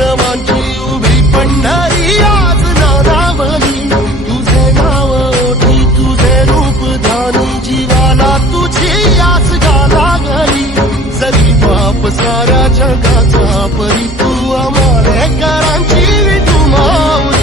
वैष्णवांची उभी पंढरी आज नादावली तुझे नाव ओठी तुझे रूप ध्यानी जीवाला तुझी आस गा लागली जरी बाप साऱ्या जगाचा परी तू आमालेकरांची विठू माऊली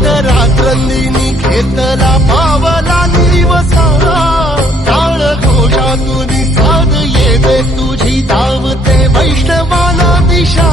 रात्रंदिनी घेतला पावला निवसा टाळ घोषातून साध येते तुझी धावते वैष्णवाना दिशा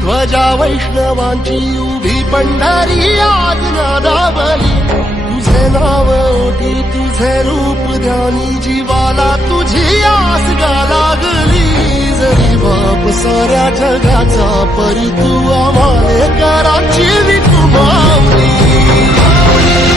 ध्वजा वैष्णवांची उभी पंढरी आज नादावली तुझे नाव ओठी तुझे रूप ध्यानी जीवाला तुझी आस गा लागली जरी बाप साऱ्या जगाचा परी तू आमालेकरांची विठू माऊली